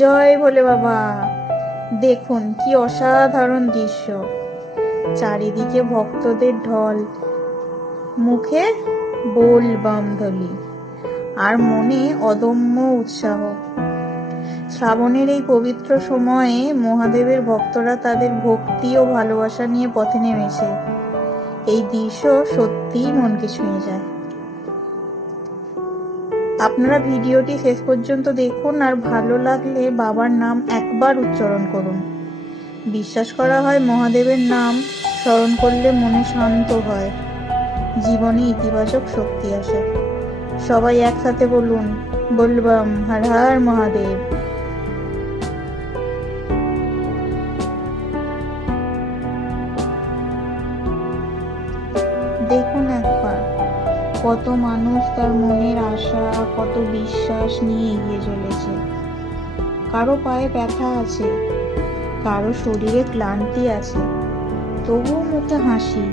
জয় ভোলে বাবা। দেখুন কি অসাধারণ দৃশ্য, চারিদিকে ভক্তদের ঢল, মুখে বোল বাম ধ্বনি আর মনে অদম্য উৎসাহ। শ্রাবণের এই পবিত্র সময়ে মহাদেবের ভক্তরা তাদের ভক্তি ও ভালোবাসা নিয়ে পথে নেমেছে। এই দৃশ্য সত্যিই মনকে ছুঁয়ে যায়। আপনারা ভিডিওটি শেষ পর্যন্ত দেখুন আর ভালো লাগলে বাবার নাম একবার উচ্চারণ করুন। বিশ্বাস করা হয় মহাদেবের নাম স্মরণ করলে মনে শান্ত হয়, জীবনে ইতিবাচক শক্তি আসে। সবাই একসাথে বলুন, বলবাম হর হর মহাদেব। দেখুন একবার কত মানুষ তার মনের আশা, কত বিশ্বাস নিয়ে এগিয়ে চলেছে। কারো পায়ে ব্যথা আছে, কারো শরীরে ক্লান্তি আছে, তবুও মুখে হাসি,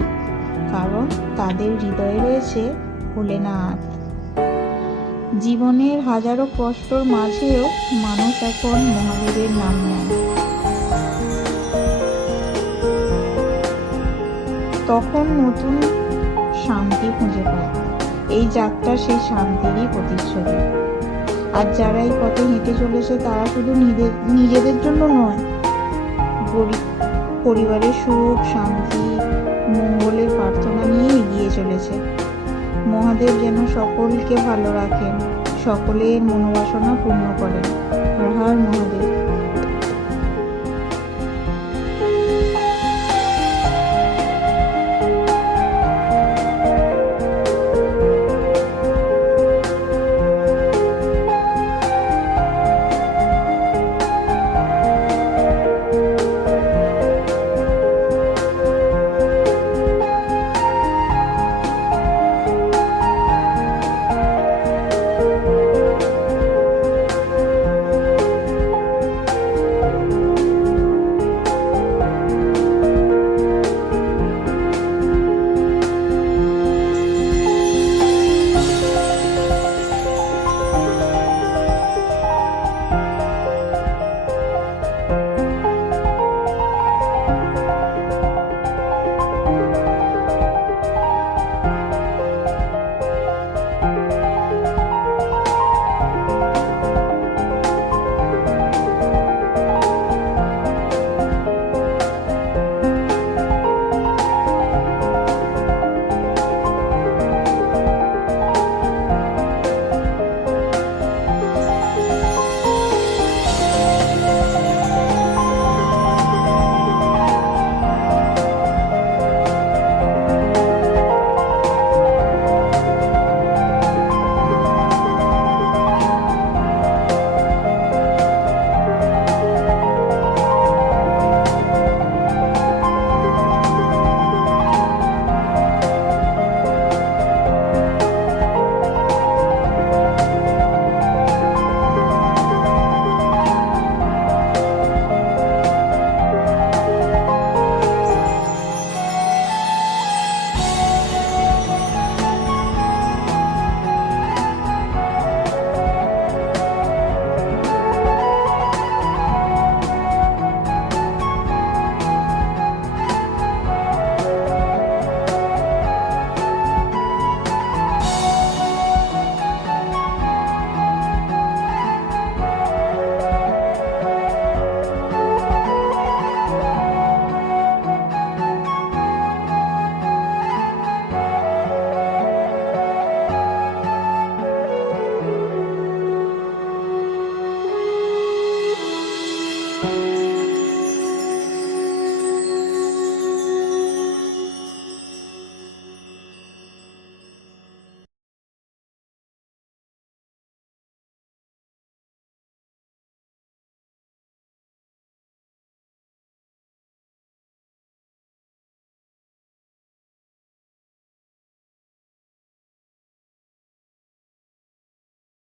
কারণ তাদের হৃদয়ে রয়েছে ভোলেনাথ। জীবনের হাজারো কষ্টর মাঝেও মানুষ এখন মহাদেবের নাম নেয়, তখন নতুন শান্তি খুঁজে পায়। এই যাত্রা সেই শান্তিরই প্রতিচ্ছবি। আর যারা এই পথে হেঁটে চলেছে তারা শুধু নিজেদের জন্য নয়, পরিবারের সুখ, শান্তি, মঙ্গলের প্রার্থনা নিয়ে এগিয়ে চলেছে। মহাদেব যেন সকলকে ভালো রাখেন, সকলের মনোবাসনা পূর্ণ করেন। হর হর মহাদেব।